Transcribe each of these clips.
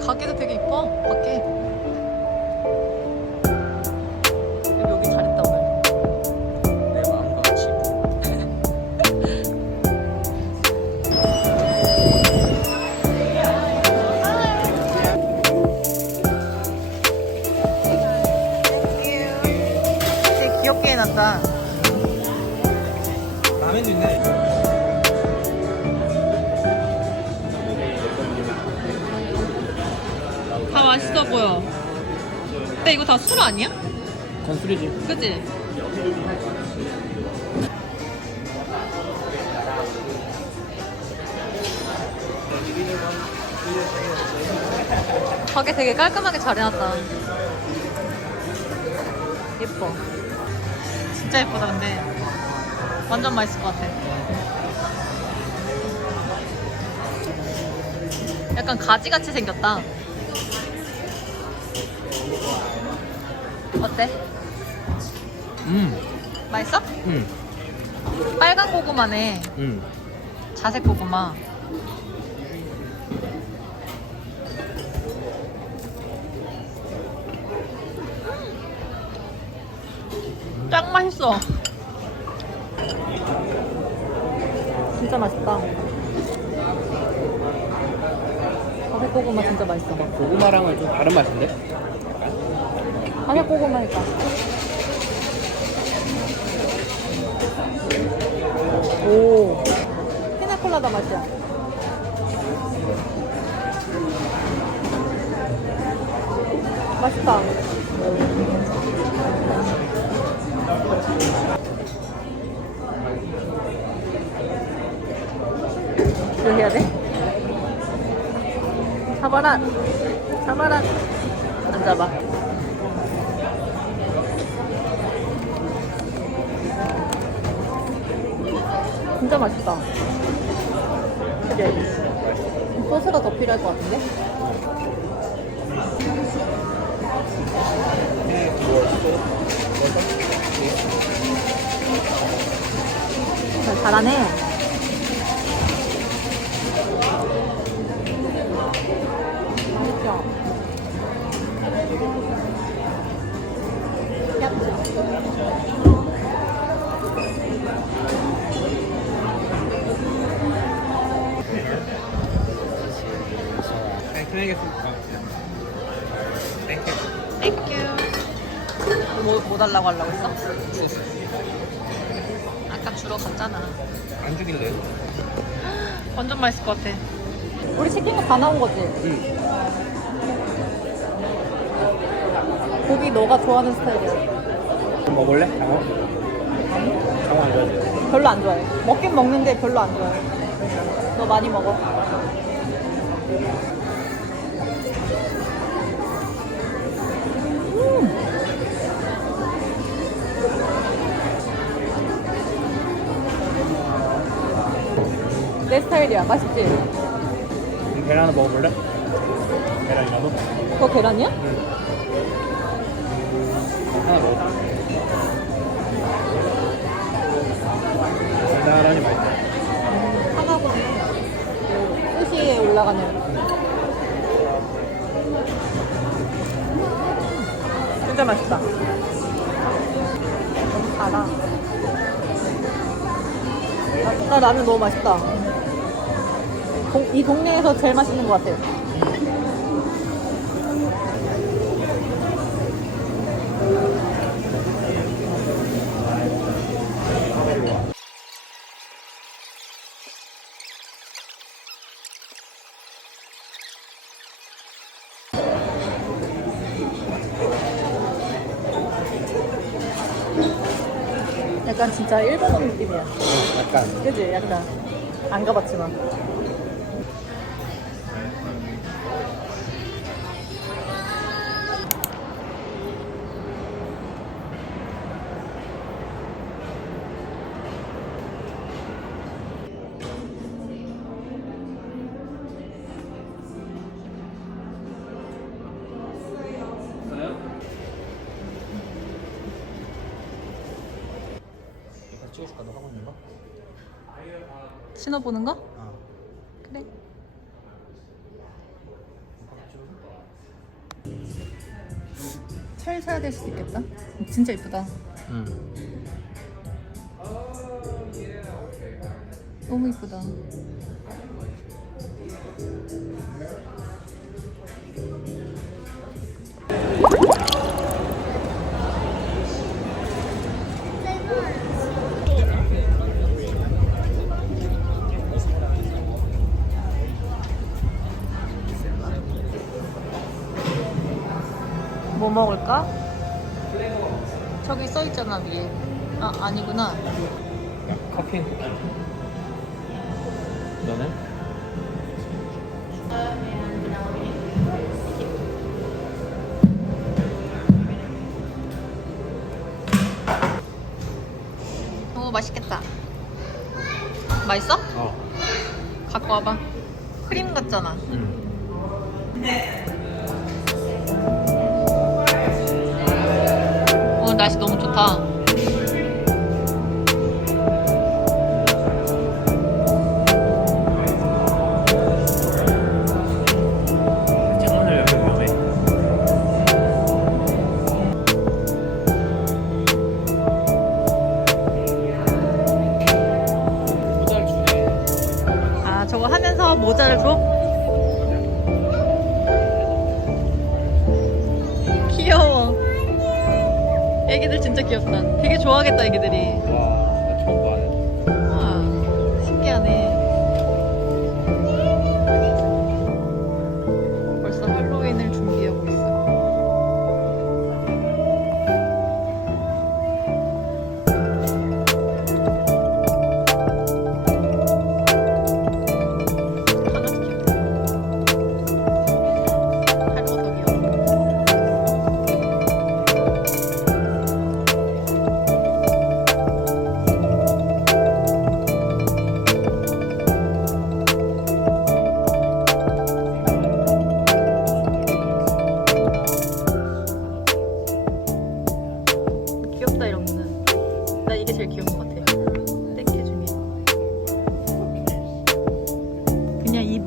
가게도 되게 이뻐 밖에 다술 아니야? 건 술이지. 그지? 가게 되게 깔끔하게 잘 해놨다. 예뻐. 진짜 예쁘다, 근데. 완전 맛있을 것 같아. 약간 가지같이 생겼다. 어때? 음. 맛있어? 음. 빨간 고구마네. 음. 자색 고구마. 짱 맛있어. 진짜 맛있다. 자색 고구마 진짜 맛있어. 고구마랑은 좀 다른 맛인데? 자색 고구마니까. 오. 피나콜라다 맛이야. 맛있다. 이거 해야 돼? 잡아라. 잡아라. 안 잡아. 진짜 맛있다. 그래. 소스가 더 필요할 것 같은데? 잘 잘하네. 네, 그래야겠습니다. 땡큐. 땡큐. 뭐, 뭐 달라고 하려고 했어? 주웠어. 아까 주러 갔잖아. 안 주길래? 완전 맛있을 것 같아. 우리 시킨 거 다 나온 거지? 응. 고기 너가 좋아하는 스타일이야. 좀 먹을래? 장어? 장어 안 좋아해. 별로 안 좋아해. 먹긴 먹는데 별로 안 좋아해. 너 많이 먹어. 음. 내 스타일이야. 맛있지? 계란 하나 먹어볼래? 계란이라도? 그거 계란이야? 응. 하나 먹어. 달달하니 맛있다. 사과분에 끝이 올라가는. 진짜 맛있다. 너무 달아. 나, 나 라면 너무 맛있다. 동- 이 동네에서 제일 맛있는 것 같아. 약간 진짜 일본어 느낌이야. 약간. 그지? 약간 안 가봤지만. 찍어줄까? 너 하고 있는 거? 신어보는 거? 어. 그래. 철 사야 될 수도 있겠다. 진짜 이쁘다. 응. 너무 이쁘다. 뭐 먹을까? 저기 써 있잖아 위에. 아 아니구나. 앤 쿠키. 너는? 너무 맛있겠다. 맛있어? 어. 갖고 와봐. 크림 같잖아. 응. 날씨 너무 좋다. 좋아하겠다 애기들이. 와,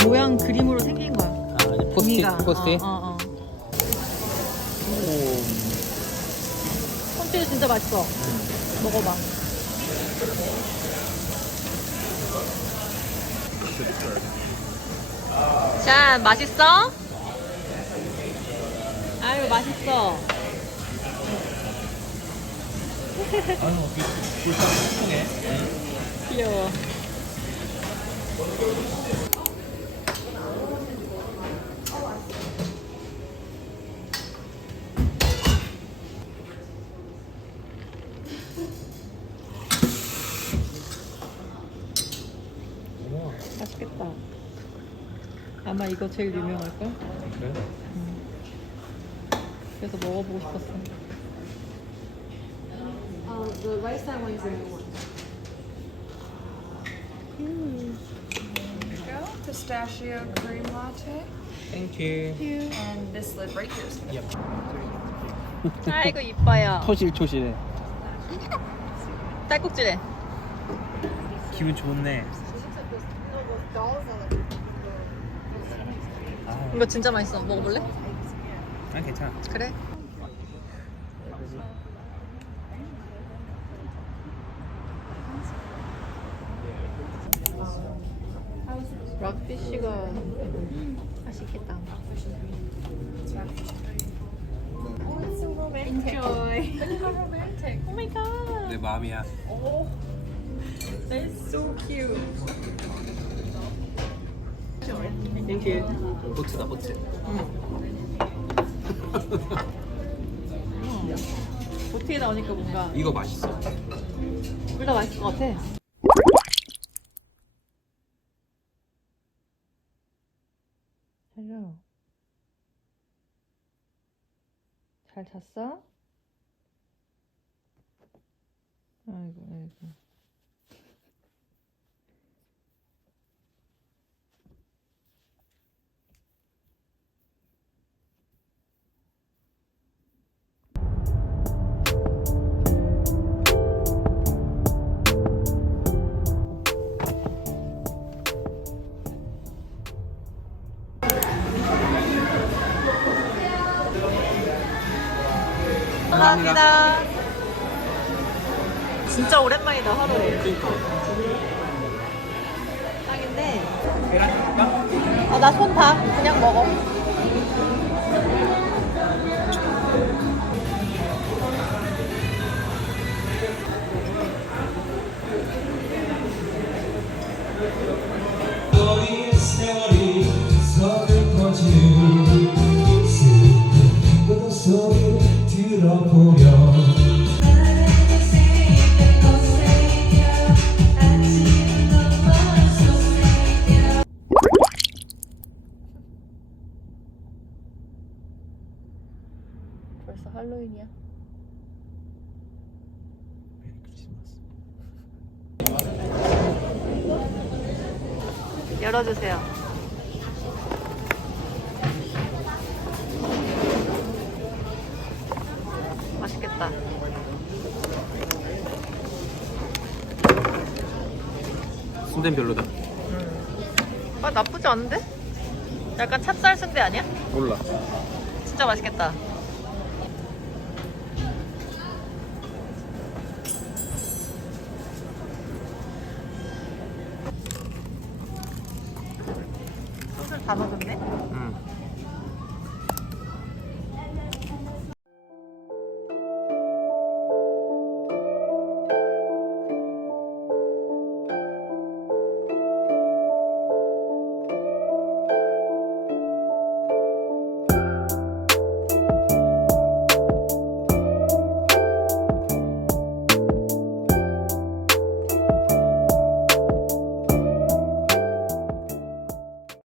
이 모양 그림으로 생긴 거야. 아, 이제 포스트, 종이가. 포스트. 어, 어, 어. 콘치도 진짜 맛있어. 먹어봐. 자, 맛있어? 아유, 맛있어. 귀여워. 맛있겠다. 아마 이거 제일 유명할걸? 그래? 그래서 먹어보고 싶었어. Um, the rice that one is the new one. There you go. Pistachio cream latte. 땡큐. And this lid right here is for 야, 아이고, 이뻐요. 토실토실해. 딸꾹질해. 기분 좋네. 아, 이거 진짜 맛있어. 먹어볼래? 난 괜찮아. 그래. 락피쉬가 맛있겠다. Enjoy. 오 마이 갓. 내 마음이야. That's so cute. 땡큐. 보트다, 보트. 보트에 나오니까 뭔가 이거 맛있어. 둘 다 맛있을 것 같아. 잘잘 잤어? 아이고, 아이고. 감사합니다. 진짜 오랜만이다 하루에. 그니까. 딱인데. 계란 줄까? 아, 나 손 다 그냥 먹어. 열어주세요. 맛있겠다. 순대는 별로다. 아, 나쁘지 않은데? 약간 찹쌀 순대 아니야? 몰라. 진짜 맛있겠다.